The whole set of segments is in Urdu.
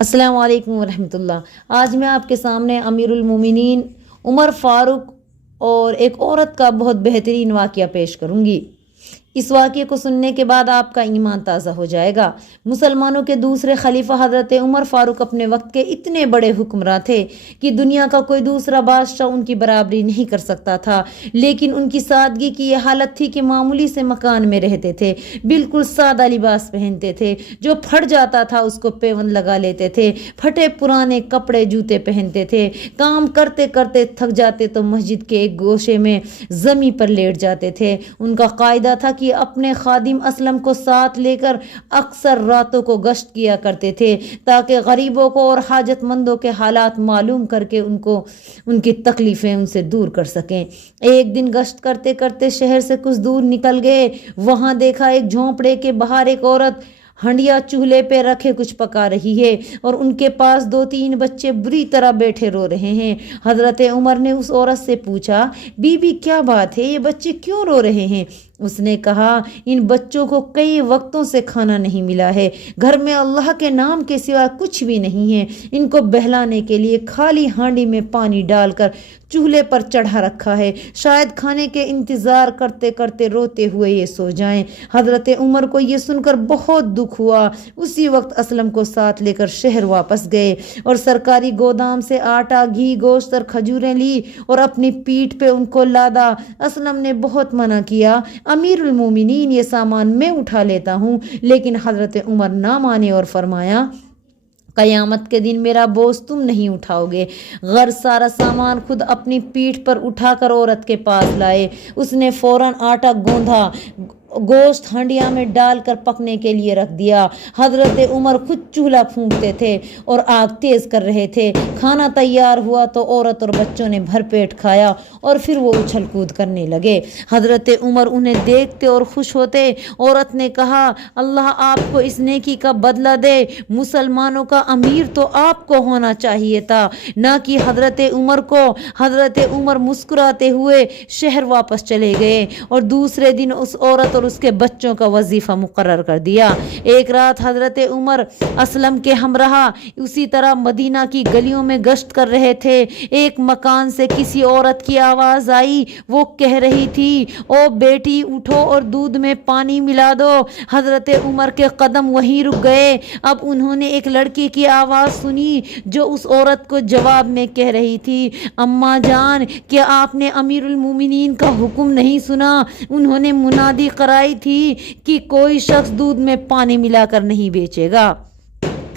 السلام علیکم ورحمۃ اللہ۔ آج میں آپ کے سامنے امیر المومنین عمر فاروق اور ایک عورت کا بہت بہترین واقعہ پیش کروں گی۔ اس واقعے کو سننے کے بعد آپ کا ایمان تازہ ہو جائے گا۔ مسلمانوں کے دوسرے خلیفہ حضرت عمر فاروق اپنے وقت کے اتنے بڑے حکمراں تھے کہ دنیا کا کوئی دوسرا بادشاہ ان کی برابری نہیں کر سکتا تھا، لیکن ان کی سادگی کی یہ حالت تھی کہ معمولی سے مکان میں رہتے تھے، بالکل سادہ لباس پہنتے تھے، جو پھٹ جاتا تھا اس کو پیوند لگا لیتے تھے، پھٹے پرانے کپڑے جوتے پہنتے تھے، کام کرتے کرتے تھک جاتے تو مسجد کے ایک گوشے میں زمین پر لیٹ جاتے تھے۔ ان کا قاعدہ تھا کہ اپنے خادم اسلم کو ساتھ لے کر اکثر راتوں کو گشت کیا کرتے تھے تاکہ غریبوں کو اور حاجت مندوں کے حالات معلوم کر کے ان کی تکلیفیں ان سے دور کر سکیں۔ ایک دن گشت کرتے کرتے شہر سے کچھ دور نکل گئے، وہاں دیکھا ایک جھونپڑے کے باہر ایک عورت ہنڈیا چولہے پہ رکھے کچھ پکا رہی ہے اور ان کے پاس 2-3 بچے بری طرح بیٹھے رو رہے ہیں۔ حضرت عمر نے اس عورت سے پوچھا، بی بی کیا بات ہے، یہ بچے کیوں رو رہے ہیں؟ اس نے کہا، ان بچوں کو کئی وقتوں سے کھانا نہیں ملا ہے، گھر میں اللہ کے نام کے سوا کچھ بھی نہیں ہے، ان کو بہلانے کے لیے خالی ہانڈی میں پانی ڈال کر چولہے پر چڑھا رکھا ہے، شاید کھانے کے انتظار کرتے کرتے روتے ہوئے یہ سو جائیں۔ حضرت عمر کو یہ سن کر بہت دکھ ہوا۔ اسی وقت اسلم کو ساتھ لے کر شہر واپس گئے اور سرکاری گودام سے آٹا، گھی، گوشت اور کھجوریں لی اور اپنی پیٹھ پہ ان کو لادا۔ اسلم نے بہت منع کیا، امیر المومنین یہ سامان میں اٹھا لیتا ہوں، لیکن حضرت عمر نہ مانے اور فرمایا، قیامت کے دن میرا بوجھ تم نہیں اٹھاؤ گے۔ غرض سارا سامان خود اپنی پیٹھ پر اٹھا کر عورت کے پاس لائے۔ اس نے فوراً آٹا گوندھا، گوشت ہانڈیا میں ڈال کر پکنے کے لیے رکھ دیا۔ حضرت عمر خود چولہا پھونکتے تھے اور آگ تیز کر رہے تھے۔ کھانا تیار ہوا تو عورت اور بچوں نے بھر پیٹ کھایا اور پھر وہ اچھل کود کرنے لگے۔ حضرت عمر انہیں دیکھتے اور خوش ہوتے۔ عورت نے کہا، اللہ آپ کو اس نیکی کا بدلہ دے، مسلمانوں کا امیر تو آپ کو ہونا چاہیے تھا، نہ کہ حضرت عمر کو۔ حضرت عمر مسکراتے ہوئے شہر واپس چلے گئے اور دوسرے دن اس عورت اور اس کے بچوں کا وظیفہ مقرر کر دیا۔ ایک رات حضرت عمر اسلم کے ہمراہ اسی طرح مدینہ کی گلیوں میں گشت کر رہے تھے۔ ایک مکان سے کسی عورت کی آواز آئی، وہ کہہ رہی تھی، او بیٹی اٹھو اور دودھ میں پانی ملا دو۔ حضرت عمر کے قدم وہیں رک گئے۔ اب انہوں نے ایک لڑکی کی آواز سنی جو اس عورت کو جواب میں کہہ رہی تھی، اماں جان، کیا آپ نے امیر المومنین کا حکم نہیں سنا؟ انہوں نے منادی کرائی تھی کہ کوئی شخص دودھ میں پانی ملا کر نہیں بیچے گا۔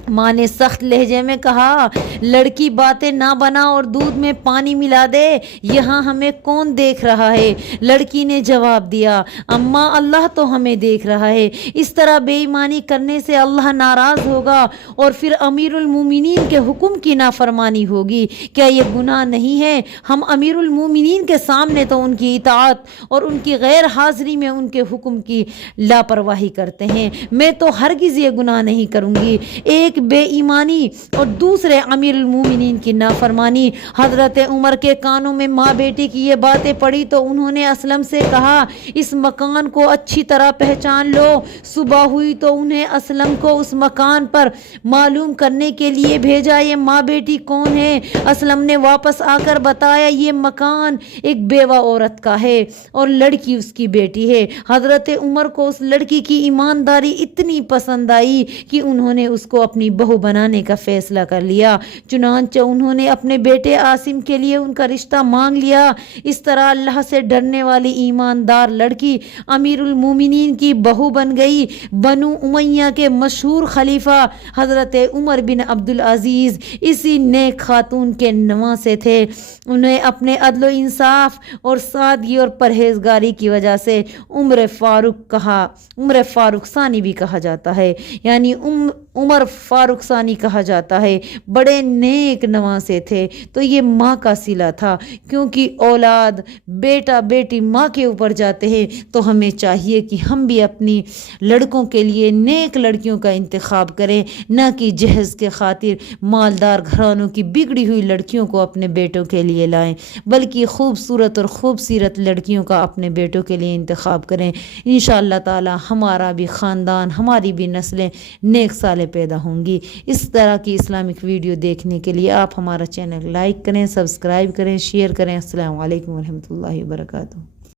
ماں نے سخت لہجے میں کہا، لڑکی باتیں نہ بنا اور دودھ میں پانی ملا دے، یہاں ہمیں کون دیکھ رہا ہے؟ لڑکی نے جواب دیا، اماں اللہ تو ہمیں دیکھ رہا ہے، اس طرح بے ایمانی کرنے سے اللہ ناراض ہوگا اور پھر امیر المومنین کے حکم کی نافرمانی ہوگی۔ کیا یہ گناہ نہیں ہے؟ ہم امیر المومنین کے سامنے تو ان کی اطاعت اور ان کی غیر حاضری میں ان کے حکم کی لاپرواہی کرتے ہیں، میں تو ہرگز یہ گناہ نہیں کروں گی۔ ایک بے ایمانی اور دوسرے امیر المومنین کی نافرمانی۔ حضرت عمر کے کانوں میں ماں بیٹی کی یہ باتیں پڑی تو انہوں نے اسلم سے کہا، اس مکان کو اچھی طرح پہچان لو۔ صبح ہوئی تو انہیں اسلم کو اس مکان پر معلوم کرنے کے لیے بھیجا، یہ ماں بیٹی کون ہے؟ اسلم نے واپس آ کر بتایا، یہ مکان ایک بیوہ عورت کا ہے اور لڑکی اس کی بیٹی ہے۔ حضرت عمر کو اس لڑکی کی ایمانداری اتنی پسند آئی کہ انہوں نے اس کو اپنی بہو بنانے کا فیصلہ کر لیا۔ چنانچہ انہوں نے اپنے بیٹے عاصم کے لیے ان کا رشتہ مانگ لیا۔ اس طرح اللہ سے ڈرنے والی ایماندار لڑکی امیر المومنین کی بہو بن گئی۔ بنو امیہ کے مشہور خلیفہ حضرت عمر بن عبدالعزیز اسی نیک خاتون کے نواسے تھے۔ انہیں اپنے عدل و انصاف اور سادگی اور پرہیزگاری کی وجہ سے عمر فاروق ثانی بھی کہا جاتا ہے، یعنی عمر فاروق ثانی کہا جاتا ہے۔ بڑے نیک نواسے تھے، تو یہ ماں کا صلہ تھا، کیونکہ اولاد، بیٹا بیٹی ماں کے اوپر جاتے ہیں، تو ہمیں چاہیے کہ ہم بھی اپنی لڑکوں کے لیے نیک لڑکیوں کا انتخاب کریں، نہ کہ جہیز کے خاطر مالدار گھرانوں کی بگڑی ہوئی لڑکیوں کو اپنے بیٹوں کے لیے لائیں، بلکہ خوبصورت اور خوبصورت لڑکیوں کا اپنے بیٹوں کے لیے انتخاب کریں۔ انشاءاللہ تعالی ہمارا بھی خاندان، ہماری بھی نسلیں نیک صالح پیدا ہوں گی۔ اس طرح کی اسلامک ویڈیو دیکھنے کے لیے آپ ہمارا چینل لائک کریں، سبسکرائب کریں، شیئر کریں۔ السلام علیکم ورحمۃ اللہ وبرکاتہ۔